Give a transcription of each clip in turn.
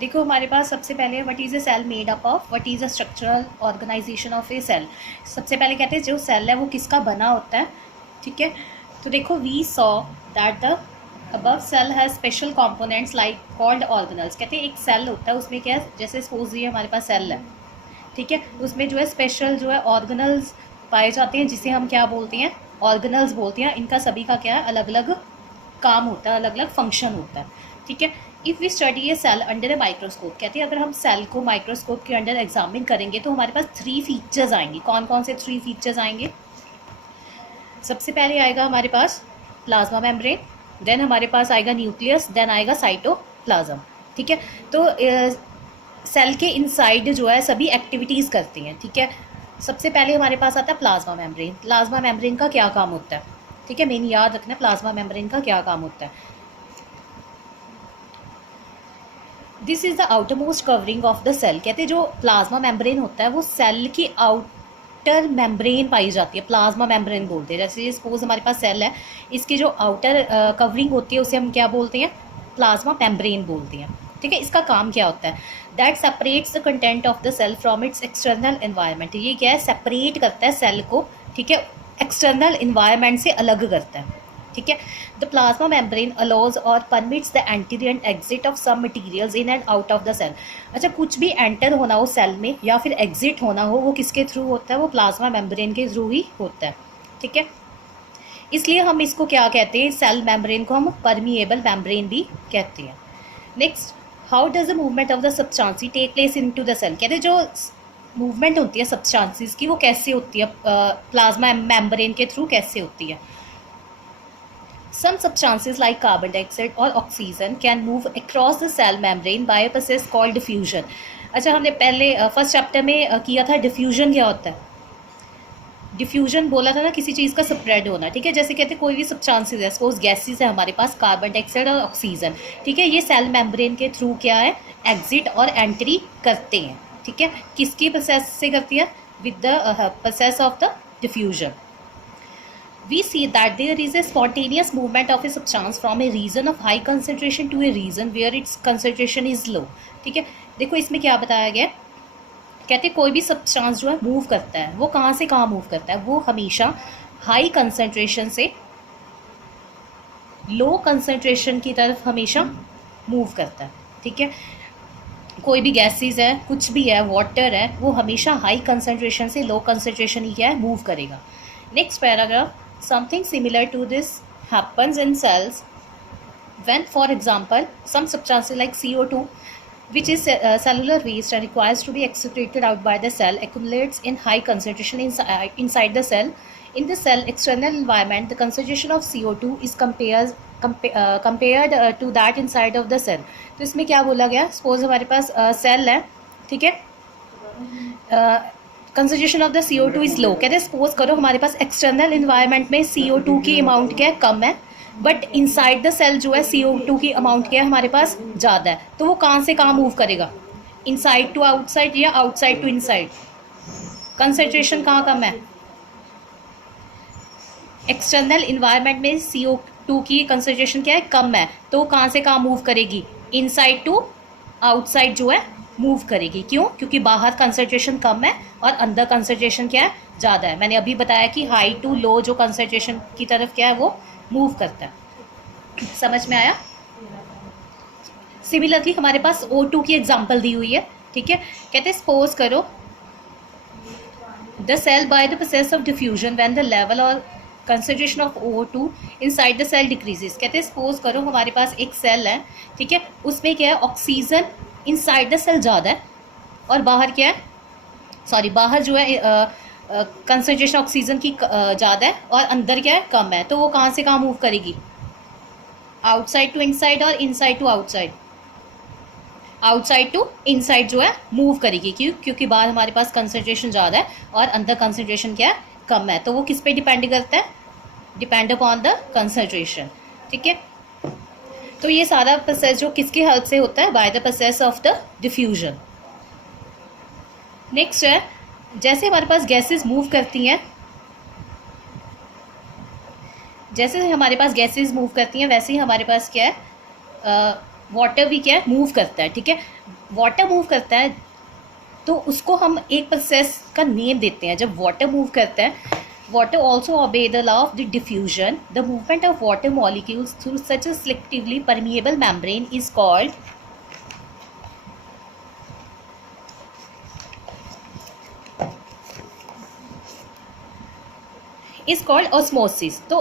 देखो हमारे पास सबसे पहले what is a cell made up of, what is a structural organisation of a cell. सबसे पहले कहते हैं जो सेल है वो किसका बना होता है, ठीक है। तो देखो we saw that the above cell has special components like called organelles. कहते हैं एक सेल होता है उसमें क्या है, जैसे सपोज ये हमारे पास सेल है, ठीक है, उसमें जो है स्पेशल जो है ऑर्गेनल्स पाए जाते हैं जिसे हम क्या बोलते हैं, ऑर्गेनल्स बोलते हैं। इनका सभी का क्या है, अलग अलग काम होता है, अलग अलग फंक्शन होता है, ठीक है। If we study a cell under a microscope, कहते हैं अगर हम सेल को माइक्रोस्कोप के अंडर एग्जामिन करेंगे तो हमारे पास 3 फीचर्स आएंगे। कौन कौन से 3 फीचर्स आएंगे? सबसे पहले आएगा हमारे पास प्लाज्मा मेम्ब्रेन, देन हमारे पास आएगा न्यूक्लियस, देन आएगा साइटोप्लाज्म, ठीक है। तो सेल के इनसाइड जो है सभी एक्टिविटीज़ करती हैं, ठीक है। सबसे पहले हमारे पास आता है प्लाज्मा मेम्ब्रेन। प्लाज्मा मेम्ब्रेन का क्या काम होता है, ठीक है, मेन याद रखना प्लाज्मा मेम्ब्रेन का क्या काम होता है। This is the outermost covering of the cell. कहते हैं जो प्लाज्मा मेम्ब्रेन होता है वो सेल की आउटर मेम्ब्रेन पाई जाती है, प्लाज्मा मेम्ब्रेन बोलते हैं। जैसे सपोज हमारे पास सेल है, इसकी जो आउटर कवरिंग होती है उसे हम क्या बोलते हैं, प्लाज्मा मेम्ब्रेन बोलते हैं, ठीक है। इसका काम क्या होता है, that separates the content of the cell from its external environment. ये क्या है, सेपरेट करता है सेल को, ठीक है, एक्सटर्नल इन्वायरमेंट से अलग करता है, ठीक है। द प्लाज्मा मेम्ब्रेन अलाउज और permits the entry and exit of some materials in and out of the cell. अच्छा, कुछ भी एंटर होना हो सेल में या फिर एग्जिट होना हो वो किसके थ्रू होता है, वो प्लाज्मा मेम्ब्रेन के थ्रू ही होता है, ठीक है। इसलिए हम इसको क्या कहते हैं, सेल मेम्ब्रेन को हम परमिएबल मेम्ब्रेन भी कहते हैं। Next, how does the movement of the substances take place into the cell. कहते हैं जो मूवमेंट होती है सब्सटेंसेस की वो कैसे होती है, प्लाज्मा मेम्ब्रेन के थ्रू कैसे होती है। Some substances like carbon dioxide or oxygen can move across the cell membrane by a process called diffusion। अच्छा, हमने पहले फर्स्ट चैप्टर में किया था डिफ्यूजन क्या होता है। डिफ्यूजन बोला था ना किसी चीज़ का स्प्रेड होना, ठीक है। जैसे कहते हैं कोई भी सब्सटेंसेस है, सपोज गैसेस है हमारे पास, कार्बन डाइऑक्साइड और ऑक्सीजन, ठीक है, ये सेल मेम्ब्रेन के थ्रू क्या है, एग्जिट और एंट्री करते हैं, ठीक है। किसकी प्रोसेस से करती है, with the process of the diffusion. We see that there is a spontaneous movement of a substance from a region of high concentration to a region where its concentration is low, ठीक है। देखो इसमें क्या बताया गया है, कहते हैं कोई भी सब्सटेंस जो है मूव करता है वो कहाँ से कहाँ मूव करता है, वो हमेशा हाई कंसंट्रेशन से लो कंसंट्रेशन की तरफ हमेशा मूव करता है, ठीक है। कोई भी गैसेस है, कुछ भी है, वाटर है, वो हमेशा हाई कंसंट्रेशन से लो कंसंट्रेशन ही क्या है, मूव करेगा। Next paragraph, something similar to this happens in cells when, for example, some substances like CO2, which is cellular waste and requires to be excreted out by the cell, accumulates in high concentration inside the cell. In the cell external environment, the concentration of CO2 is compared to that inside of the cell। तो इसमें क्या बोला गया, suppose हमारे पास cell है, ठीक है, concentration of the CO2 is low. कहते हैं सपोज करो हमारे पास एक्सटर्नल इन्वायरमेंट में CO2 की अमाउंट क्या है, कम है, बट इनसाइड द सेल जो है CO2 की अमाउंट क्या है हमारे पास ज़्यादा है। तो वो कहाँ से कहाँ मूव करेगा, इनसाइड टू आउटसाइड या आउटसाइड टू इनसाइड। कंसंट्रेशन कहाँ कम है, एक्सटर्नल इन्वायरमेंट में CO2 की कंसंट्रेशन क्या है, कम है, तो वो कहाँ से कहाँ मूव करेगी, इनसाइड टू आउटसाइड जो है मूव करेगी। क्यों, क्योंकि बाहर कंसंट्रेशन कम है और अंदर कंसंट्रेशन क्या है, ज़्यादा है। मैंने अभी बताया कि हाई टू लो जो कंसंट्रेशन की तरफ क्या है वो मूव करता है। समझ में आया। सिमिलरली हमारे पास O2 की एग्जांपल दी हुई है, ठीक है। कहते हैं सपोज करो the cell by the process of diffusion when the level or concentration of O2 inside the cell decreases. कहते हैं सपोज करो हमारे पास एक सेल है, ठीक है, उसमें क्या है, ऑक्सीजन इनसाइड द सेल ज़्यादा है और बाहर क्या है, सॉरी बाहर जो है कंसंट्रेशन ऑक्सीजन की ज़्यादा है और अंदर क्या है, कम है। तो वो कहाँ से कहाँ मूव करेगी, आउटसाइड टू इनसाइड और inside to outside, outside to inside जो है मूव करेगी। क्यों, क्योंकि बाहर हमारे पास कंसंट्रेशन ज़्यादा है और अंदर कंसंट्रेशन क्या है, कम है। तो वो किस पे डिपेंड करता है, डिपेंड अपॉन द कंसंट्रेशन, ठीक है। तो ये सारा प्रोसेस जो किसकी हेल्प से होता है, bye the process of the diffusion. Next है, जैसे हमारे पास गैसेस मूव करती हैं, जैसे हमारे पास गैसेस मूव करती हैं वैसे ही हमारे पास क्या है, वाटर भी क्या है, मूव करता है, ठीक है। वाटर मूव करता है तो उसको हम एक प्रोसेस का नेम देते हैं। जब वाटर मूव करता है, water also obey the law of the diffusion, the movement of water molecules through such a selectively permeable membrane is called osmosis. तो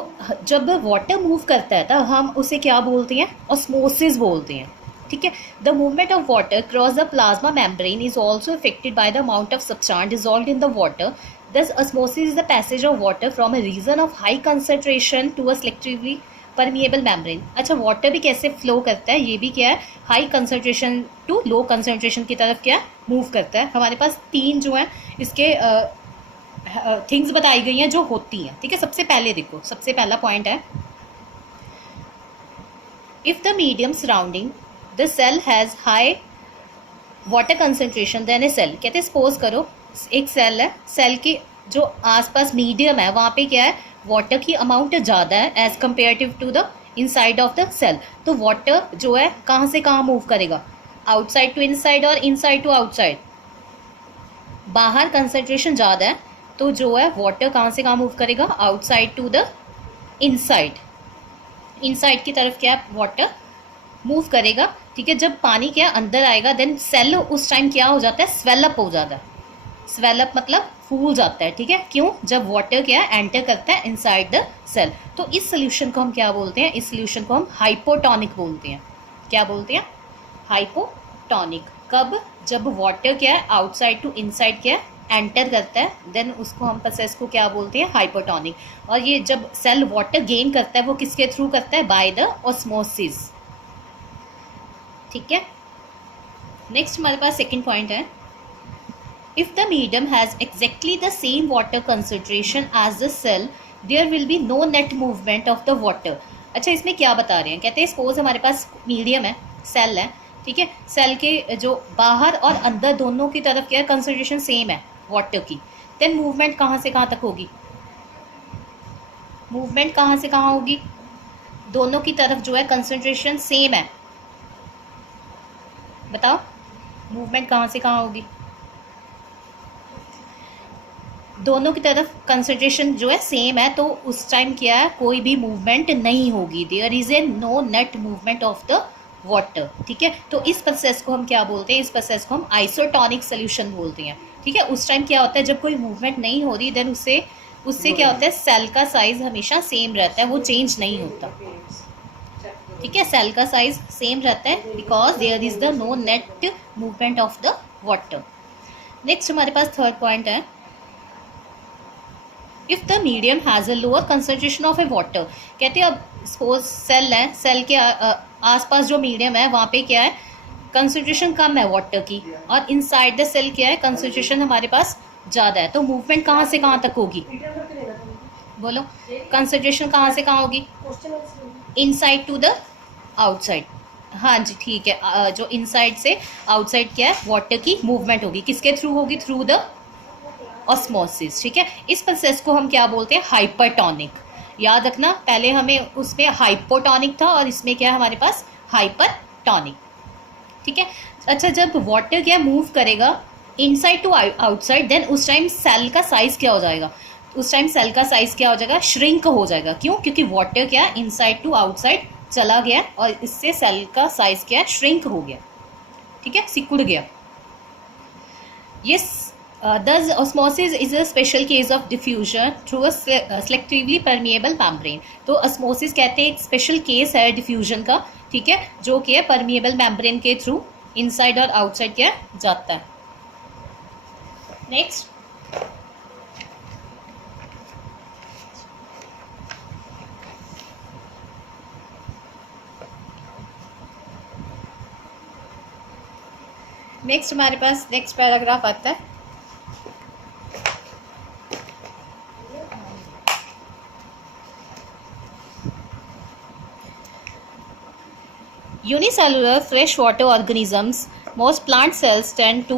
जब वाटर मूव करता है तब हम उसे क्या बोलते हैं, ऑस्मोसिस बोलते हैं, ठीक है। The movement of water cross the plasma membrane is also affected by the amount of substance dissolved in the water. Thus osmosis is the passage of water from a region of high concentration to a selectively permeable membrane. अच्छा, water भी कैसे flow करता है, ये भी क्या है, high concentration to low concentration की तरफ क्या मूव करता है। हमारे पास तीन जो है इसके थिंग्स बताई गई हैं जो होती हैं, ठीक है। सबसे पहले देखो, सबसे पहला पॉइंट है, if the medium surrounding the cell has high water concentration then a cell. कहते हैं सपोज करो एक सेल है, सेल के जो आसपास मीडियम है वहाँ पे क्या है, वाटर की अमाउंट ज़्यादा है as comparative to the inside of the cell. तो वाटर जो है कहाँ से कहाँ मूव करेगा, आउटसाइड टू इनसाइड और इनसाइड टू आउटसाइड। बाहर कंसंट्रेशन ज़्यादा है तो जो है वाटर कहाँ से कहाँ मूव करेगा, outside to the inside, inside की तरफ क्या वाटर मूव करेगा, ठीक है। जब पानी क्या अंदर आएगा देन सेल उस टाइम क्या हो जाता है, स्वेलअप हो जाता है। स्वेलअप मतलब फूल जाता है, ठीक है। क्यों, जब वाटर क्या एंटर करता है इनसाइड द सेल। तो इस सोल्यूशन को हम क्या बोलते हैं, इस सोल्यूशन को हम हाइपोटोनिक बोलते हैं। क्या बोलते हैं, हाइपोटोनिक। कब, जब वाटर क्या है आउटसाइड टू इनसाइड क्या एंटर करता है, देन उसको हम प्रोसेस को क्या बोलते हैं, हाइपोटोनिक। और ये जब सेल वाटर गेन करता है वो किसके थ्रू करता है, बाय द ऑस्मोसिस, ठीक है। नेक्स्ट हमारे पास सेकंड पॉइंट है, if the medium has exactly the same water concentration as the cell there will be no net movement of the water. अच्छा, इसमें क्या बता रहे हैं, कहते हैं सपोज हमारे पास मीडियम है, सेल है, ठीक है। सेल के जो बाहर और अंदर दोनों की तरफ क्या कंसंट्रेशन सेम है वाटर की, देन मूवमेंट कहाँ से कहाँ तक होगी, मूवमेंट कहाँ से कहाँ होगी, दोनों की तरफ जो है कंसंट्रेशन सेम है, बताओ मूवमेंट कहाँ से कहाँ होगी, दोनों की तरफ कंसंट्रेशन जो है सेम है तो उस टाइम क्या है, कोई भी मूवमेंट नहीं होगी, there is a no net movement of the water, ठीक है। तो इस प्रोसेस को हम क्या बोलते हैं, इस प्रोसेस को हम आइसोटोनिक सोल्यूशन बोलते हैं, ठीक है। उस टाइम क्या होता है, जब कोई मूवमेंट नहीं हो रही देन उससे क्या होता है, सेल का साइज हमेशा सेम रहता है, वो चेंज नहीं होता, ठीक है। सेल का साइज सेम रहता है because there is the no net movement of the water. Next हमारे पास थर्ड पॉइंट है, if the medium has a lower concentration of a water. कहते हैं अब सपोज सेल है, सेल के आसपास जो मीडियम है वहाँ पे क्या है, कंसंट्रेशन कम है वाटर की, और इनसाइड द सेल क्या है, कंसंट्रेशन हमारे पास ज़्यादा है, तो मूवमेंट कहाँ से कहाँ तक होगी, बोलो कंसंट्रेशन कहाँ से कहाँ होगी, इनसाइड टू द आउटसाइड। हाँ जी, ठीक है। जो इनसाइड से आउटसाइड क्या है, वाटर की मूवमेंट होगी, किसके थ्रू होगी, थ्रू द ऑस्मोसिस, ठीक है। इस प्रोसेस को हम क्या बोलते हैं, हाइपरटोनिक। याद रखना, पहले हमें उसमें हाइपोटोनिक था और इसमें क्या है हमारे पास, हाइपरटोनिक, ठीक है। अच्छा, जब वाटर क्या मूव करेगा इनसाइड टू आउटसाइड देन उस टाइम सेल का साइज क्या हो जाएगा, उस टाइम सेल का साइज क्या हो जाएगा, श्रिंक हो जाएगा। क्यों, क्योंकि वाटर क्या इनसाइड टू आउटसाइड चला गया और इससे सेल का साइज क्या श्रिंक हो गया, ठीक है, सिकुड़ गया। Yes, thus osmosis is a special case of diffusion through a selectively permeable membrane। तो osmosis कहते हैं एक स्पेशल केस है डिफ्यूजन का, ठीक है, जो कि है परमिएबल मेम्ब्रेन के थ्रू इनसाइड और आउटसाइड क्या जाता है। नेक्स्ट हमारे पास नेक्स्ट पैराग्राफ आता है, unicellular freshwater organisms, most plant cells tend to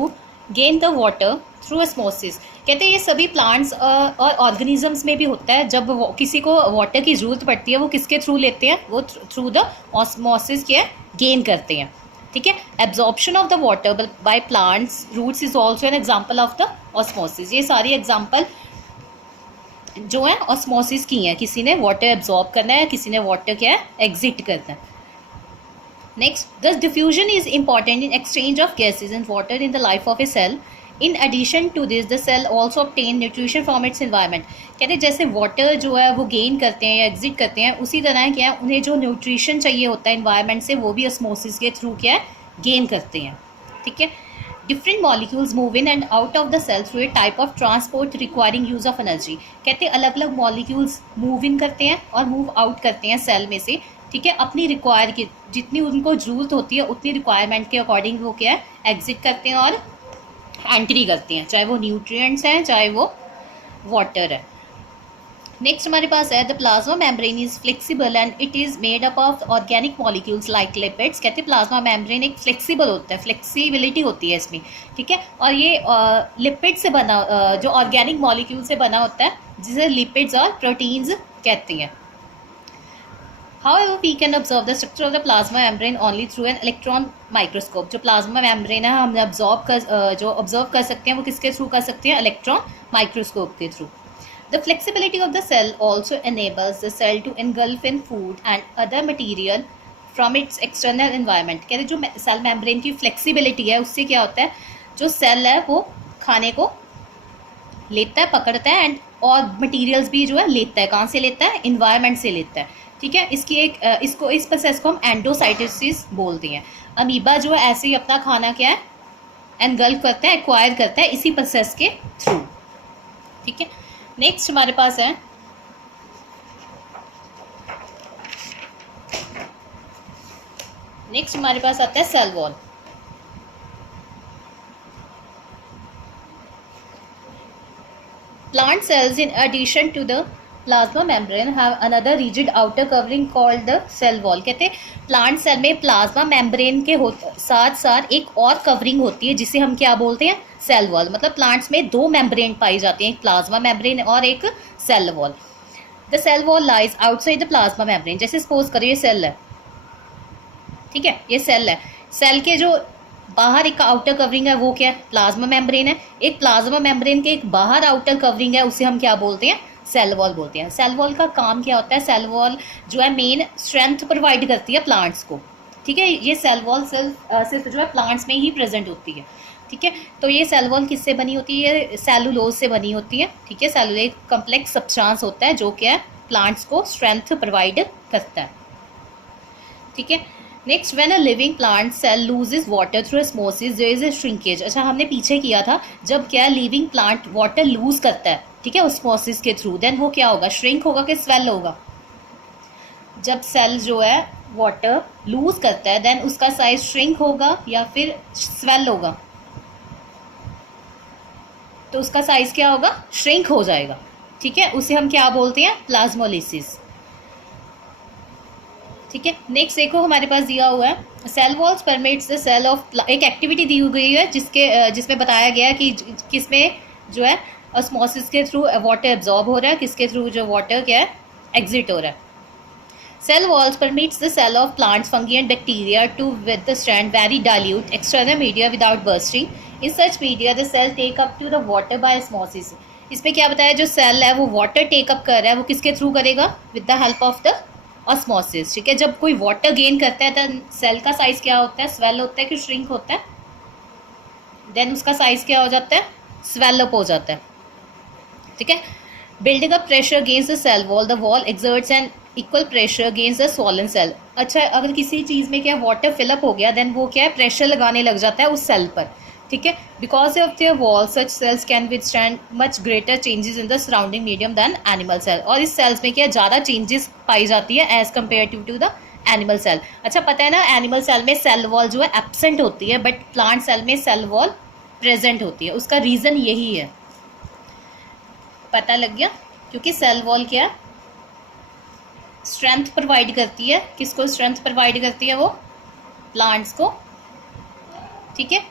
gain the water through osmosis। कहते हैं ये सभी प्लांट्स और ऑर्गेनिजम्स में भी होता है, जब किसी को वाटर की ज़रूरत पड़ती है वो किसके थ्रू लेते हैं, वो थ्रू द ऑस्मोसिस के गेन करते हैं, ठीक है। Absorption of the water by plants roots is also an example of the osmosis. ये सारी एग्जाम्पल जो है ऑस्मोसिस की है, किसी ने वाटर एब्जॉर्ब करना है, किसी ने वाटर क्या है एग्जिट करना है। Next, thus diffusion is important in exchange of gases and water in the life of a cell. In addition to this, the cell also obtain nutrition from its environment. कहते हैं जैसे water जो है वो gain करते हैं या exit करते हैं, उसी तरह क्या है उन्हें जो न्यूट्रिशन चाहिए होता है इन्वायरमेंट से, वो भी ऑस्मोसिस के थ्रू क्या है गेन करते हैं, ठीक है। Different molecules move in and out of the cell through a type of transport requiring use of energy. कहते हैं अलग अलग मॉलिक्यूल्स मूव इन करते हैं और मूव आउट करते हैं सेल में से, ठीक है। अपनी रिक्वायर की जितनी उनको ज़रूरत होती है उतनी रिक्वायरमेंट के अकॉर्डिंग वो क्या है एग्जिट करते हैं और एंट्री करते हैं, चाहे वो न्यूट्रिएंट्स हैं चाहे वो वाटर है। नेक्स्ट हमारे पास है the plasma membrane is flexible and it is made up of organic molecules like lipids. कहते हैं प्लाज्मा मेम्ब्रेन एक फ्लेक्सिबल होता है, फ्लेक्सिबिलिटी होती है इसमें, ठीक है। और ये लिपिड से बना जो ऑर्गेनिक मॉलिक्यूल से बना होता है, जिसे लिपिड्स और प्रोटीन्स कहते हैं। However, we can observe the structure of the plasma membrane only through an electron microscope. जो plasma membrane है हम observe कर सकते हैं वो किसके थ्रू कर सकते हैं, इलेक्ट्रॉन माइक्रोस्कोप के through. The flexibility of the cell also enables the cell to engulf in food and other material from its external environment. कहते हैं जो सेल मेम्ब्रेन की फ्लेक्सिबिलिटी है उससे क्या होता है, जो सेल है वो खाने को लेता है, पकड़ता है एंड और मटेरियल्स भी जो है लेता है, कहाँ से लेता है, इन्वायरमेंट से लेता है, ठीक है। इसकी एक इस प्रोसेस को हम एंडोसाइटोसिस बोलते हैं। अमीबा जो है ऐसे ही अपना खाना क्या है एनगल्फ करता है, एक्वायर करता है इसी प्रोसेस के थ्रू, ठीक है। नेक्स्ट हमारे पास है आता है cell wall. Plant cells, in addition to the plasma membrane, have another rigid outer covering called the cell wall. कहते हैं प्लांट सेल में प्लाज्मा मेम्ब्रेन के साथ साथ एक और कवरिंग होती है जिसे हम क्या बोलते हैं, सेल वॉल। मतलब प्लांट्स में दो मेम्ब्रेन पाई जाती हैं, एक प्लाज्मा मेम्ब्रेन और एक cell wall. The cell wall lies outside the plasma membrane. जैसे सपोज करिए सेल है, ठीक है, ये सेल है, सेल के जो बाहर एक आउटर कवरिंग है वो क्या है, प्लाज्मा मेम्ब्रेन है। एक प्लाज्मा मेम्ब्रेन के एक बाहर आउटर कवरिंग है, उसे हम क्या बोलते हैं, सेल वॉल बोलते हैं। सेल वॉल का काम क्या होता है, सेल वॉल जो है मेन स्ट्रेंथ प्रोवाइड करती है प्लांट्स को, ठीक है। ये सेल वॉल सिर्फ जो है प्लांट्स में ही प्रेजेंट होती है, ठीक है। तो ये सेल वॉल किससे बनी होती है, सेलुलोज से बनी होती है, ठीक है। सेलुलोज एक कम्प्लेक्स सब्सटेंस होता है जो क्या है प्लांट्स को स्ट्रेंथ प्रोवाइड करता है, ठीक है। Next, when a living plant cell loses water through osmosis there is a shrinkage. अच्छा, हमने पीछे किया था, जब क्या लिविंग प्लांट वाटर लूज करता है, ठीक है, ऑस्मोसिस के थ्रू, देन वो क्या होगा, श्रिंक होगा कि स्वेल होगा। जब सेल जो है वाटर लूज करता है देन उसका साइज श्रिंक होगा या फिर स्वेल होगा, तो उसका साइज क्या होगा, श्रिंक हो जाएगा, ठीक है। उसे हम क्या बोलते हैं, प्लाज्मोलिसिस, ठीक है। नेक्स्ट देखो हमारे पास दिया हुआ है cell walls permits the cell of, एक एक्टिविटी दी गई है जिसमें बताया गया है कि किसमें जो है ऑस्मोसिस के थ्रू वाटर एब्जॉर्ब हो रहा है, किसके थ्रू जो वाटर क्या है एग्जिट हो रहा है। Cell walls permits the cell of plants, fungi and bacteria to with the strand very dilute external media without bursting. In such media the cell take up to the water by osmosis. इसमें क्या बताया, जो cell है वो water take up कर रहा है, वो किसके थ्रू करेगा, with the help of the osmosis, ठीक है। जब कोई वाटर गेन करता है तो सेल का साइज क्या होता है, स्वेल होता है कि श्रिंक होता है, देन उसका साइज क्या हो जाता है, स्वेल अप हो जाता है, ठीक है। Building up pressure against the cell wall, the wall exerts an equal pressure against the swollen cell. अच्छा, अगर किसी चीज़ में क्या वाटर फिलअप हो गया देन वो क्या है प्रेशर लगाने लग जाता है उस सेल पर, ठीक है। Because of their wall such cells can withstand much greater changes in the surrounding medium than animal cell. और इस सेल्स में क्या ज़्यादा चेंजेस पाई जाती है as compare to the animal cell. अच्छा, पता है ना एनिमल सेल में सेल वॉल जो है एब्सेंट होती है, बट प्लांट सेल में सेल वॉल प्रेजेंट होती है। उसका रीज़न यही है, पता लग गया, क्योंकि सेल वॉल क्या स्ट्रेंथ प्रोवाइड करती है, किसको स्ट्रेंथ प्रोवाइड करती है, वो प्लांट्स को, ठीक है।